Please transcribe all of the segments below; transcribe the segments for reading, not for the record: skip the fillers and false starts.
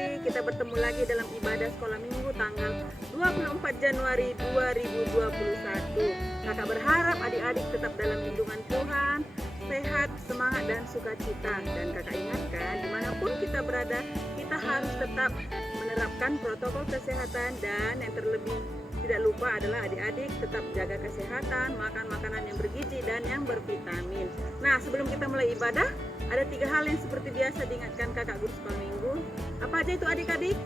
kasih, kita bertemu lagi dalam ibadah sekolah minggu tanggal 24 Januari 2021. Kakak berharap adik-adik tetap dalam lindungan Tuhan, sehat, semangat, dan sukacita. Dan kakak ingatkan, dimanapun kita berada, kita harus tetap menerapkan protokol kesehatan. Dan yang terlebih tidak lupa adalah adik-adik tetap jaga kesehatan, makan makanan yang bergizi dan yang bervitamin. Nah, sebelum kita mulai ibadah, ada 3 hal yang seperti biasa diingatkan kakak guru sekolah minggu. Apa aja itu adik-adik?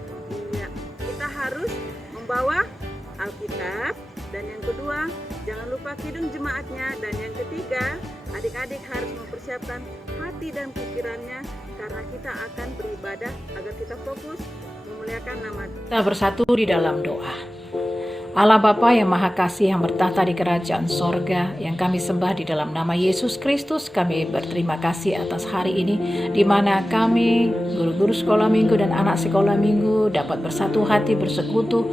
Iya, kita harus membawa Alkitab. Dan yang kedua, jangan lupa kidung jemaatnya. Dan yang ketiga, adik-adik harus mempersiapkan hati dan pikirannya karena kita akan beribadah agar kita fokus memuliakan nama Tuhan. Kita bersatu di dalam doa. Allah Bapa yang Maha Kasih yang bertahta di kerajaan sorga, yang kami sembah di dalam nama Yesus Kristus, kami berterima kasih atas hari ini, di mana kami, guru-guru sekolah minggu dan anak sekolah minggu, dapat bersatu hati bersekutu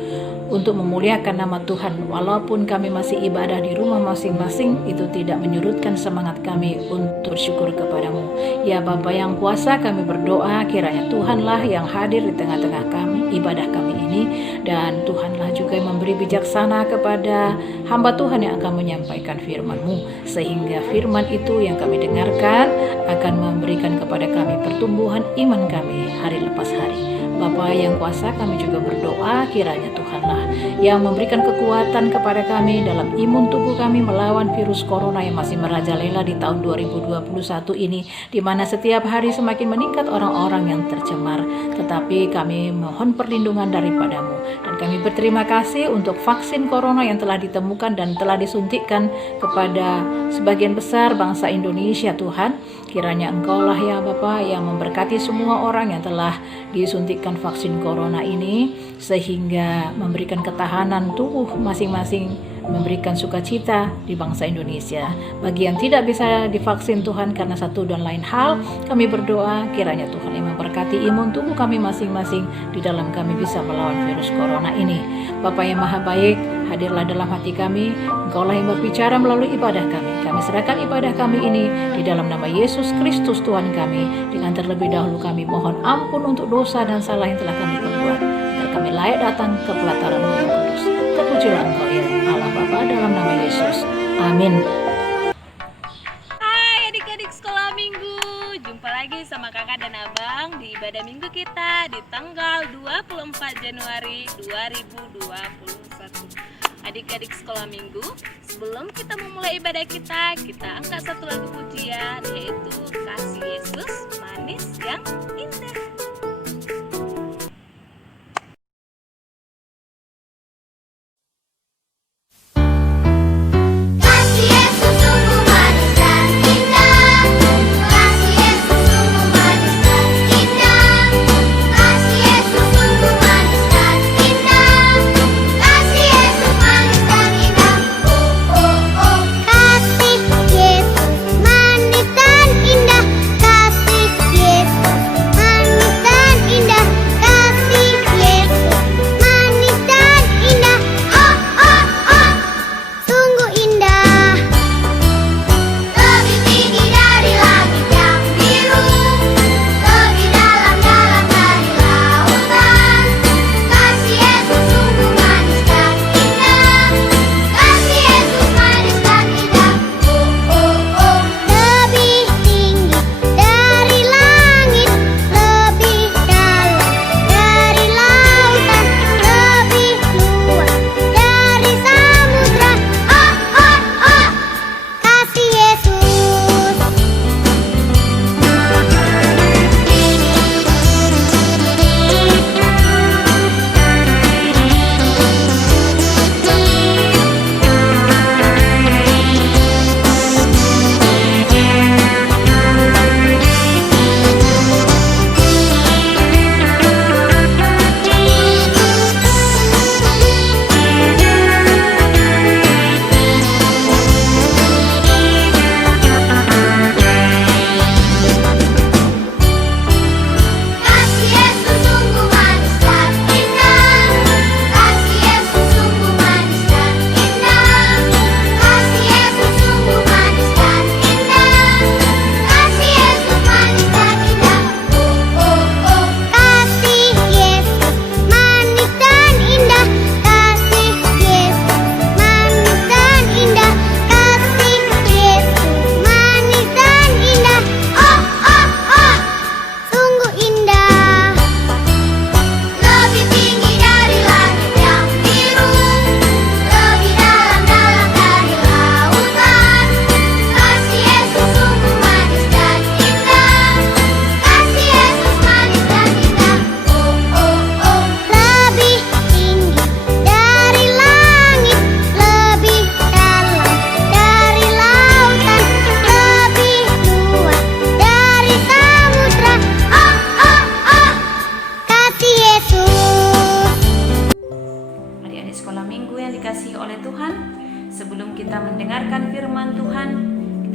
untuk memuliakan nama Tuhan. Walaupun kami masih ibadah di rumah masing-masing, itu tidak menyurutkan semangat kami untuk bersyukur kepadamu. Ya Bapa yang kuasa, kami berdoa kiranya Tuhanlah yang hadir di tengah-tengah kami, ibadah kami ini, dan Tuhanlah juga yang memberi bijaksana kepada hamba Tuhan yang akan menyampaikan firman-Mu, sehingga firman itu yang kami dengarkan akan memberikan kepada kami pertumbuhan iman kami hari lepas hari. Bapa yang kuasa, kami juga berdoa kiranya Tuhanlah yang memberikan kekuatan kepada kami dalam imun tubuh kami melawan virus corona yang masih merajalela di tahun 2021 ini, di mana setiap hari semakin meningkat orang-orang yang tercemar. Tetapi kami mohon perlindungan daripadamu, dan kami berterima kasih untuk vaksin corona yang telah ditemukan dan telah disuntikkan kepada sebagian besar bangsa Indonesia. Tuhan, kiranya Engkaulah ya Bapa yang memberkati semua orang yang telah disuntikkan vaksin corona ini, sehingga memberikan ketahanan tubuh masing-masing, memberikan sukacita di bangsa Indonesia. Bagi yang tidak bisa divaksin Tuhan karena satu dan lain hal, kami berdoa kiranya Tuhan yang memberkati imun tubuh kami masing-masing di dalam kami bisa melawan virus corona ini. Bapa yang Maha Baik, hadirlah dalam hati kami, Engkaulah yang berbicara melalui ibadah kami. Kami serahkan ibadah kami ini di dalam nama Yesus Kristus Tuhan kami. Dengan terlebih dahulu kami mohon ampun untuk dosa dan salah yang telah kami perbuat, agar kami layak datang ke pelataran-Mu yang kudus. Terpujilah Engkau ya Allah Bapa, dalam nama Yesus. Amin. Hai adik-adik sekolah minggu, jumpa lagi sama kakak dan abang di ibadah minggu kita di tanggal 24 Januari 2021. Adik-adik sekolah minggu, sebelum kita memulai ibadah kita angkat satu lagu pujian, yaitu Kasih Yesus Manis yang Indah. Kasih Yesus manis dan indah, kasih Yesus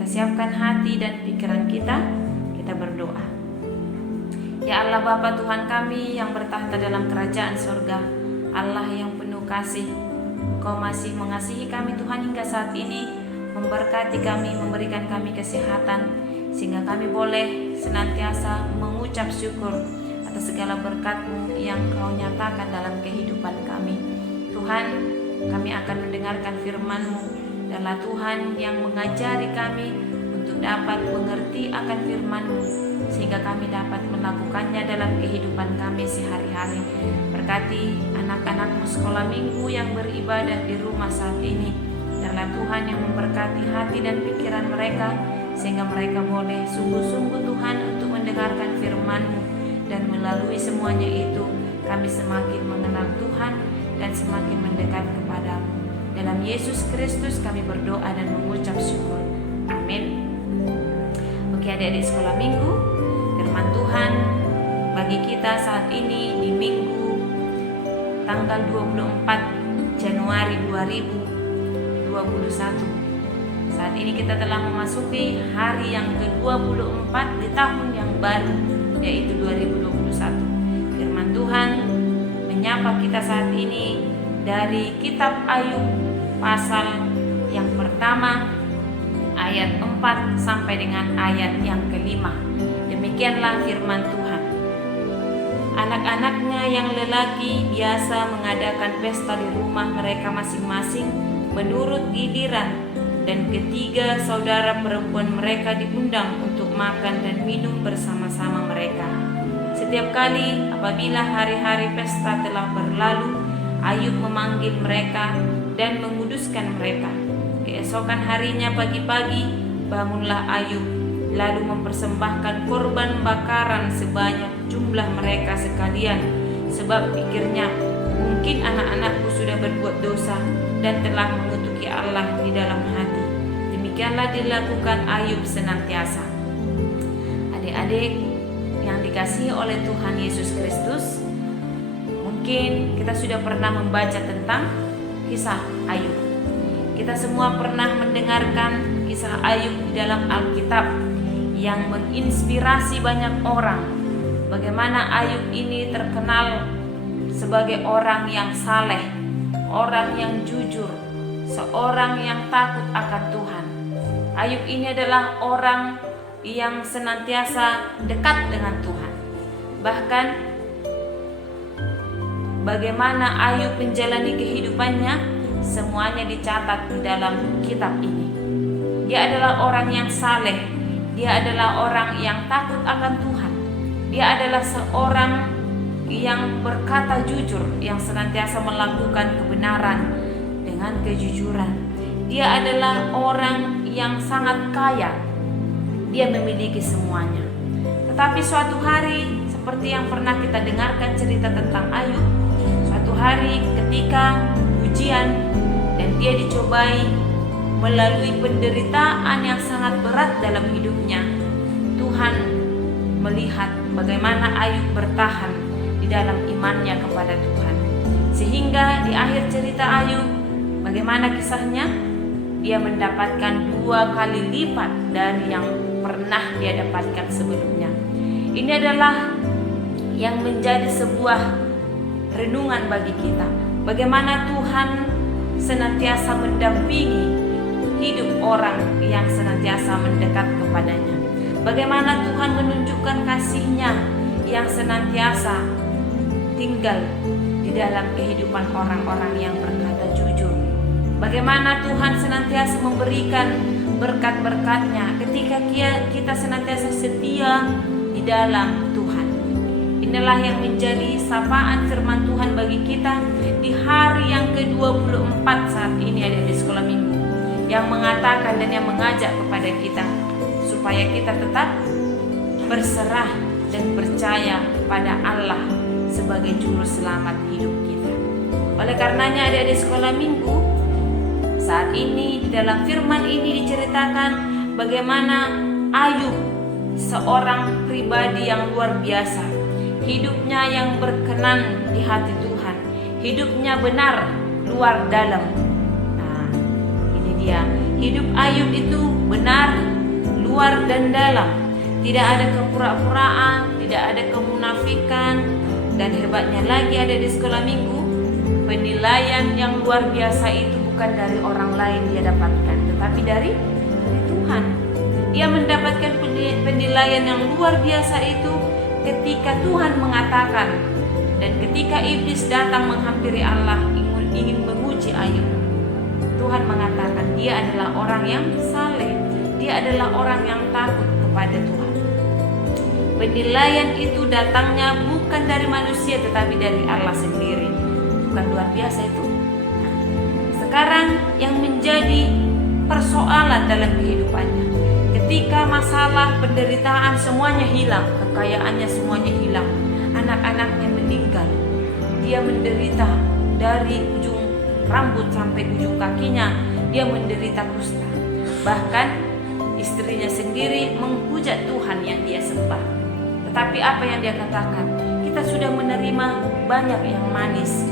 siapkan hati dan pikiran kita, kita berdoa. Ya Allah Bapa Tuhan kami yang bertahta dalam kerajaan surga, Allah yang penuh kasih, Kau masih mengasihi kami Tuhan hingga saat ini, memberkati kami, memberikan kami kesehatan, sehingga kami boleh senantiasa mengucap syukur atas segala berkat-Mu yang Kau nyatakan dalam kehidupan kami. Tuhan, kami akan mendengarkan firman-Mu, danlah Tuhan yang mengajari kami untuk dapat mengerti akan firman-Mu, sehingga kami dapat melakukannya dalam kehidupan kami sehari-hari. Berkati anak-anak-Mu sekolah minggu yang beribadah di rumah saat ini, danlah Tuhan yang memberkati hati dan pikiran mereka, sehingga mereka boleh sungguh-sungguh Tuhan untuk mendengarkan firman-Mu, dan melalui semuanya itu kami semakin mengenal Tuhan dan semakin mendekat kepadamu. Dalam Yesus Kristus kami berdoa dan mengucap syukur. Amin. Oke adik-adik sekolah minggu, firman Tuhan bagi kita saat ini di minggu tanggal 24 Januari 2021. Saat ini kita telah memasuki hari yang ke-24 di tahun yang baru, yaitu 2021. Firman Tuhan menyapa kita saat ini dari kitab Ayub pasal yang pertama ayat 4 sampai dengan ayat yang ke-5. Demikianlah firman Tuhan. Anak-anaknya yang lelaki biasa mengadakan pesta di rumah mereka masing-masing menurut giliran, dan ketiga saudara perempuan mereka diundang untuk makan dan minum bersama-sama mereka. Setiap kali apabila hari-hari pesta telah berlalu, Ayub memanggil mereka dan menguduskan mereka. Keesokan harinya pagi-pagi bangunlah Ayub, lalu mempersembahkan korban bakaran sebanyak jumlah mereka sekalian, sebab pikirnya, mungkin anak-anakku sudah berbuat dosa dan telah mengutuki Allah di dalam hati. Demikianlah dilakukan Ayub senantiasa. Adik-adik yang dikasihi oleh Tuhan Yesus Kristus, mungkin kita sudah pernah membaca tentang kisah Ayub. Kita semua pernah mendengarkan kisah Ayub di dalam Alkitab yang menginspirasi banyak orang. Bagaimana Ayub ini terkenal sebagai orang yang saleh, orang yang jujur, seorang yang takut akan Tuhan. Ayub ini adalah orang yang senantiasa dekat dengan Tuhan. Bahkan bagaimana Ayub menjalani kehidupannya, semuanya dicatat di dalam kitab ini. Dia adalah orang yang saleh, dia adalah orang yang takut akan Tuhan. Dia adalah seorang yang berkata jujur, yang senantiasa melakukan kebenaran dengan kejujuran. Dia adalah orang yang sangat kaya. Dia memiliki semuanya. Tetapi suatu hari, seperti yang pernah kita dengarkan cerita tentang Ayub, suatu hari ketika ujian dan dia dicobai melalui penderitaan yang sangat berat dalam hidupnya, Tuhan melihat bagaimana Ayub bertahan di dalam imannya kepada Tuhan. Sehingga di akhir cerita Ayub, bagaimana kisahnya? Dia mendapatkan 2 kali lipat dari yang pernah dia dapatkan sebelumnya. Ini adalah yang menjadi sebuah renungan bagi kita. Bagaimana Tuhan senantiasa mendampingi hidup orang yang senantiasa mendekat kepadanya. Bagaimana Tuhan menunjukkan kasih-Nya yang senantiasa tinggal di dalam kehidupan orang-orang yang berkata jujur. Bagaimana Tuhan senantiasa memberikan berkat-berkat-Nya ketika kita senantiasa setia di dalam Tuhan. Inilah yang menjadi sapaan firman Tuhan bagi kita di hari yang ke-24 saat ini ada di sekolah minggu, yang mengatakan dan yang mengajak kepada kita supaya kita tetap berserah dan percaya pada Allah sebagai juru selamat hidup kita. Oleh karenanya ada di sekolah minggu saat ini di dalam firman ini diceritakan bagaimana Ayub, seorang pribadi yang luar biasa, hidupnya yang berkenan di hati Tuhan, hidupnya benar luar dalam. Nah, ini dia, hidup Ayub itu benar luar dan dalam. Tidak ada kepura-puraan, tidak ada kemunafikan. Dan hebatnya lagi ada di sekolah minggu, penilaian yang luar biasa itu bukan dari orang lain dia dapatkan, tetapi dari Tuhan. Dia mendapatkan penilaian yang luar biasa itu ketika Tuhan mengatakan, dan ketika iblis datang menghampiri Allah ingin menguji Ayub, Tuhan mengatakan dia adalah orang yang saleh, dia adalah orang yang takut kepada Tuhan. Penilaian itu datangnya bukan dari manusia tetapi dari Allah sendiri. Bukan luar biasa itu? Sekarang yang menjadi persoalan dalam kehidupannya, ketika masalah, penderitaan semuanya hilang, kekayaannya semuanya hilang, anak-anaknya meninggal, dia menderita dari ujung rambut sampai ujung kakinya, dia menderita kusta. Bahkan istrinya sendiri menghujat Tuhan yang dia sembah. Tetapi apa yang dia katakan? Kita sudah menerima banyak yang manis,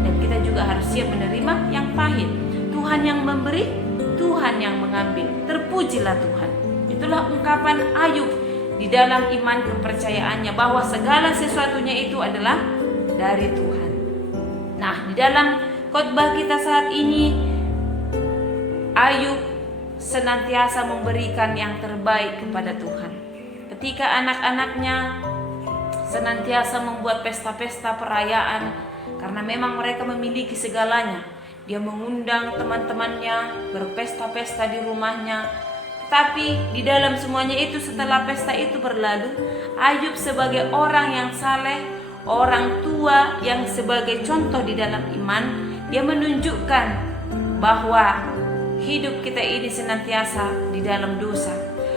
dan kita juga harus siap menerima yang pahit. Tuhan yang memberi, Tuhan yang mengambil. Terpujilah Tuhan. Itulah ungkapan Ayub di dalam iman kepercayaannya, bahwa segala sesuatunya itu adalah dari Tuhan. Nah, di dalam khotbah kita saat ini, Ayub senantiasa memberikan yang terbaik kepada Tuhan. Ketika anak-anaknya senantiasa membuat pesta-pesta perayaan, karena memang mereka memiliki segalanya. Dia mengundang teman-temannya berpesta-pesta di rumahnya. Tetapi di dalam semuanya itu, setelah pesta itu berlalu, Ayub sebagai orang yang saleh, orang tua yang sebagai contoh di dalam iman, dia menunjukkan bahwa hidup kita ini senantiasa di dalam dosa.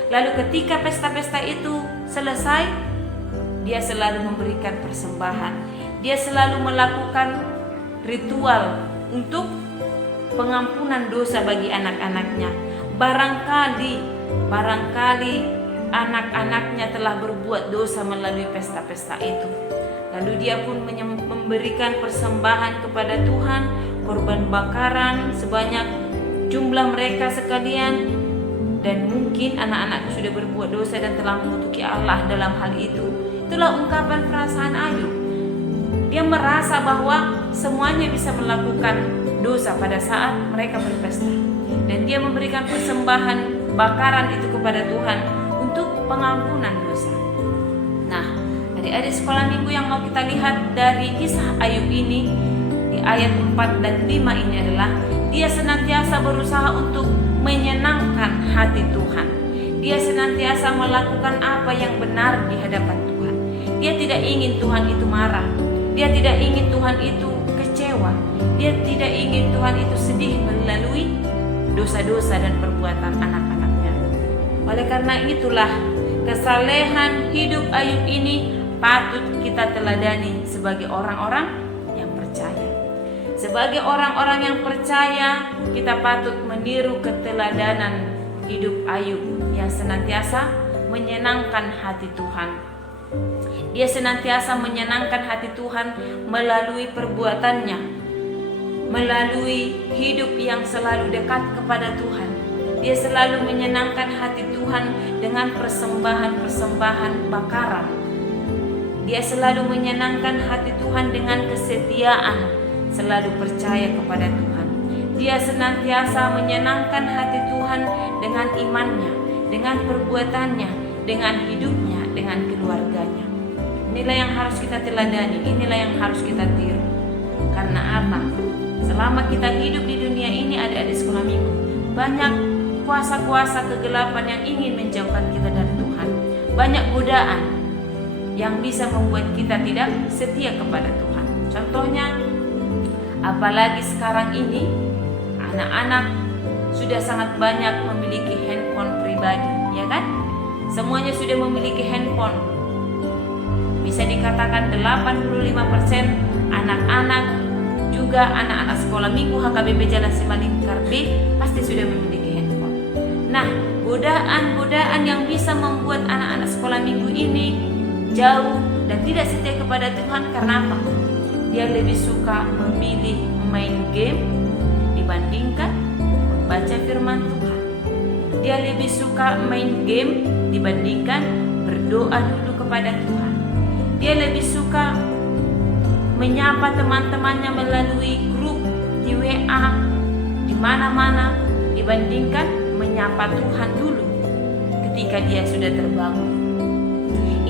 Lalu ketika pesta-pesta itu selesai, dia selalu memberikan persembahan. Dia selalu melakukan ritual untuk pengampunan dosa bagi anak-anaknya. Barangkali anak-anaknya telah berbuat dosa melalui pesta-pesta itu. Lalu dia pun memberikan persembahan kepada Tuhan, korban bakaran sebanyak jumlah mereka sekalian. Dan mungkin anak-anakku sudah berbuat dosa dan telah mengutuki Allah dalam hal itu. Itulah ungkapan perasaan Ayub. Dia merasa bahwa semuanya bisa melakukan dosa pada saat mereka berpesta. Dan dia memberikan persembahan bakaran itu kepada Tuhan untuk pengampunan dosa. Nah, adik-adik sekolah minggu yang mau kita lihat dari kisah Ayub ini, di ayat 4 dan 5 ini adalah, dia senantiasa berusaha untuk menyenangkan hati Tuhan. Dia senantiasa melakukan apa yang benar di hadapan Tuhan. Dia tidak ingin Tuhan itu marah. Dia tidak ingin Tuhan itu kecewa. Dia tidak ingin Tuhan itu sedih melalui dosa-dosa dan perbuatan anak-anaknya. Oleh karena itulah, kesalehan hidup Ayub ini patut kita teladani sebagai orang-orang yang percaya. Sebagai orang-orang yang percaya, kita patut meniru keteladanan hidup Ayub yang senantiasa menyenangkan hati Tuhan. Dia senantiasa menyenangkan hati Tuhan melalui perbuatannya, melalui hidup yang selalu dekat kepada Tuhan. Dia selalu menyenangkan hati Tuhan dengan persembahan-persembahan bakaran. Dia selalu menyenangkan hati Tuhan dengan kesetiaan, selalu percaya kepada Tuhan. Dia senantiasa menyenangkan hati Tuhan dengan imannya, dengan perbuatannya, dengan hidupnya, dengan keluarganya. Inilah yang harus kita teladani, inilah yang harus kita tiru. Karena apa? Selama kita hidup di dunia ini, adik-adik sekolah minggu, banyak kuasa-kuasa kegelapan yang ingin menjauhkan kita dari Tuhan. Banyak godaan yang bisa membuat kita tidak setia kepada Tuhan. Contohnya, apalagi sekarang ini anak-anak sudah sangat banyak memiliki handphone pribadi, ya kan? Semuanya sudah memiliki handphone. Bisa dikatakan 85% anak-anak, juga anak-anak sekolah minggu HKBP Jalan Simalingkar B pasti sudah memiliki handphone. Nah, godaan-godaan yang bisa membuat anak-anak sekolah minggu ini jauh dan tidak setia kepada Tuhan karena apa? Dia lebih suka memilih main game dibandingkan membaca firman Tuhan. dia lebih suka main game dibandingkan berdoa dulu kepada Tuhan. Dia lebih suka menyapa teman-temannya melalui grup di WA di mana-mana dibandingkan menyapa Tuhan dulu ketika dia sudah terbangun.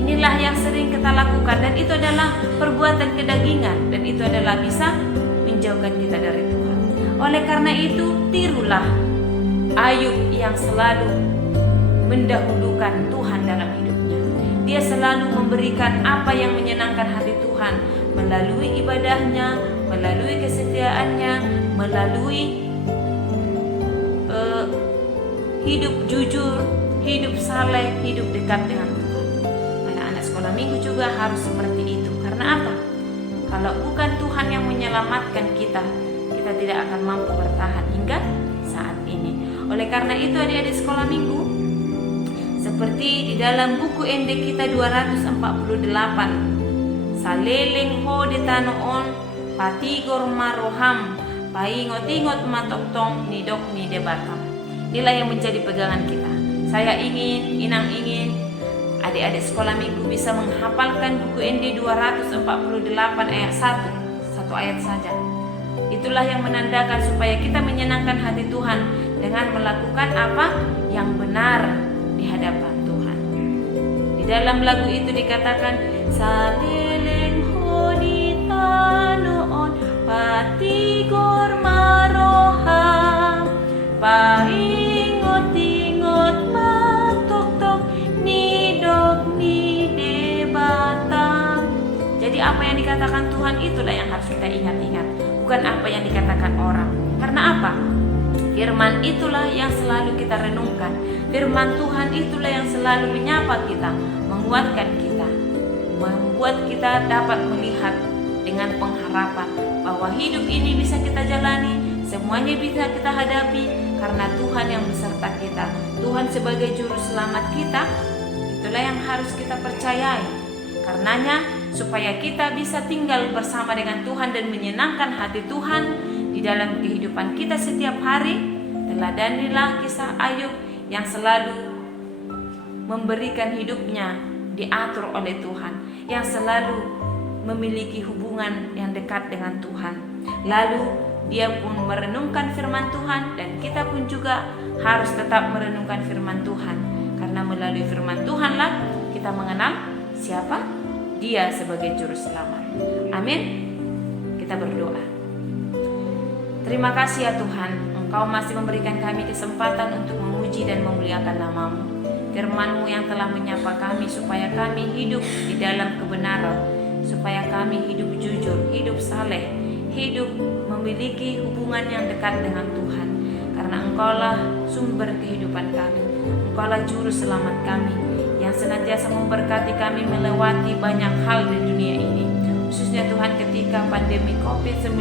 Inilah yang sering kita lakukan, dan itu adalah perbuatan kedagingan, dan itu adalah bisa menjauhkan kita dari Tuhan. Oleh karena itu, tirulah Ayub yang selalu mendahulukan Tuhan dalam hidupnya. Dia selalu memberikan apa yang menyenangkan hati Tuhan melalui ibadahnya, melalui kesetiaannya, melalui hidup jujur, hidup saleh, hidup dekat dengan Tuhan. Anak-anak sekolah minggu juga harus seperti itu. Karena apa? Kalau bukan Tuhan yang menyelamatkan kita, kita tidak akan mampu bertahan hingga saat ini. Oleh karena itu adik-adik sekolah minggu, seperti di dalam buku ND kita 248, saleleng ho ditanoon patigor maroham paingot-ingot matoktong nidok ni debatam. Inilah yang menjadi pegangan kita. Saya ingin, Inang ingin adik-adik sekolah minggu bisa menghafalkan buku ND 248 ayat 1, satu ayat saja. Itulah yang menandakan supaya kita menyenangkan hati Tuhan dengan melakukan apa yang benar di hadapan Tuhan. Di dalam lagu itu dikatakan saleleng hoditanoon patigor maroham paingot-ingot matoktok nidok ni debatam. Jadi apa yang dikatakan Tuhan itulah yang harus kita ingat-ingat, bukan apa yang dikatakan orang. Karena apa? Firman itulah yang selalu kita renungkan. Firman Tuhan itulah yang selalu menyapa kita, menguatkan kita, membuat kita dapat melihat dengan pengharapan bahwa hidup ini bisa kita jalani, semuanya bisa kita hadapi karena Tuhan yang beserta kita. Tuhan sebagai juru selamat kita, itulah yang harus kita percayai. Karenanya supaya kita bisa tinggal bersama dengan Tuhan dan menyenangkan hati Tuhan di dalam kehidupan kita setiap hari, teladanilah kisah Ayub yang selalu memberikan hidupnya diatur oleh Tuhan, yang selalu memiliki hubungan yang dekat dengan Tuhan. Lalu dia pun merenungkan firman Tuhan, dan kita pun juga harus tetap merenungkan firman Tuhan, karena melalui firman Tuhanlah kita mengenal siapa Dia sebagai juru selamat. Amin. Kita berdoa. Terima kasih ya Tuhan, Engkau masih memberikan kami kesempatan untuk memuji dan memuliakan nama-Mu. Firman-Mu yang telah menyapa kami supaya kami hidup di dalam kebenaran, supaya kami hidup jujur, hidup saleh, hidup memiliki hubungan yang dekat dengan Tuhan. Karena Engkaulah sumber kehidupan kami, Engkaulah juru selamat kami yang senantiasa memberkati kami melewati banyak hal di dunia ini. Khususnya Tuhan ketika pandemi COVID-19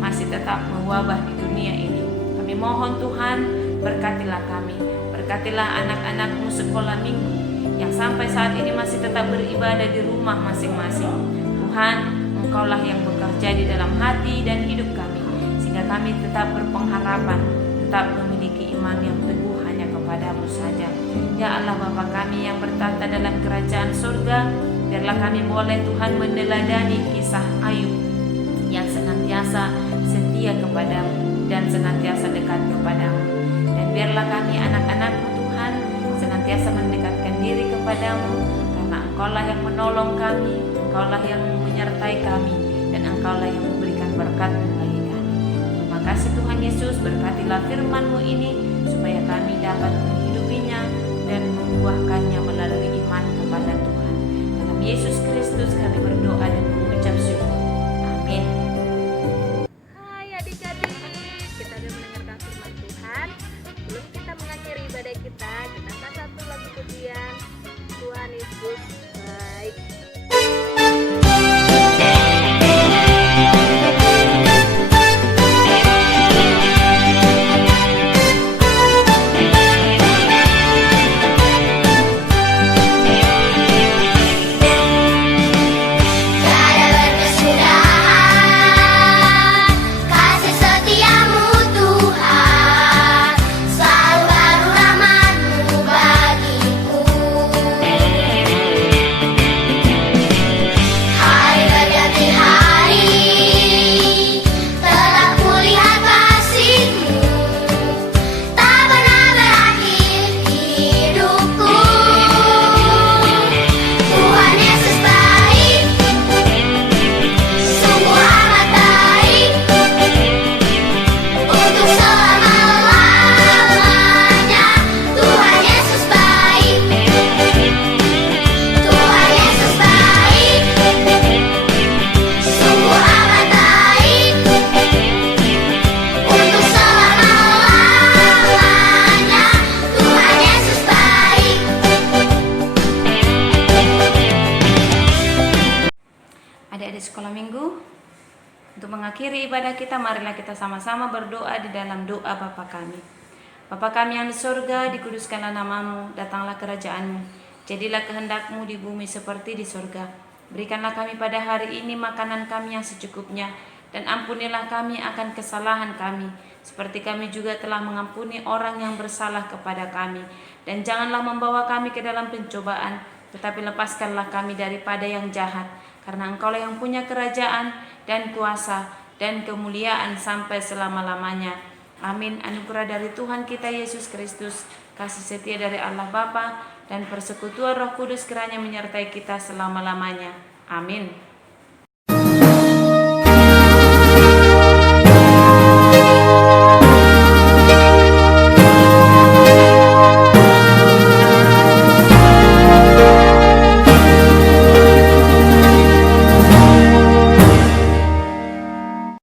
masih tetap mewabah di dunia ini. Kami mohon Tuhan, berkatilah kami, berkatilah anak-anak-Mu sekolah minggu yang sampai saat ini masih tetap beribadah di rumah masing-masing. Tuhan, Engkaulah yang bekerja di dalam hati dan hidup kami, sehingga kami tetap berpengharapan, tetap memiliki iman yang teguh hanya kepada-Mu saja. Ya Allah Bapa kami yang bertata dalam kerajaan surga, biarlah kami boleh Tuhan meneladani kisah Ayub yang senantiasa setia kepada-Mu dan senantiasa dekat kepada-Mu. Dan biarlah kami anak-anak-Mu Tuhan senantiasa mendekatkan diri kepada-Mu, karena Engkaulah yang menolong kami, Engkaulah yang menyertai kami, dan Engkaulah yang memberikan berkat bagi kami. Terima kasih Tuhan Yesus, berkatilah firman-Mu ini supaya kami dapat menghidupinya dan membuahkannya melalui iman kepada Tuhan. Dalam Yesus Kristus kami berdoa dan mengucap syukur. Amin. Hai adik-adik, kita sudah mendengarkan firman Tuhan. Sebelum kita mengakhiri ibadah kita angkat satu lagu pujian. Tuhan Yesus baik. Untuk mengakhiri ibadah kita, marilah kita sama-sama berdoa di dalam doa Bapa kami. Bapa kami yang di surga, dikuduskanlah namamu, datanglah kerajaanmu. Jadilah kehendak-Mu di bumi seperti di surga. Berikanlah kami pada hari ini makanan kami yang secukupnya, dan ampunilah kami akan kesalahan kami, seperti kami juga telah mengampuni orang yang bersalah kepada kami. Dan janganlah membawa kami ke dalam pencobaan, tetapi lepaskanlah kami daripada yang jahat. Karena Engkaulah yang punya kerajaan dan kuasa dan kemuliaan sampai selama-lamanya. Amin. Anugerah dari Tuhan kita Yesus Kristus, kasih setia dari Allah Bapa, dan persekutuan Roh Kudus kiranya menyertai kita selama-lamanya. Amin.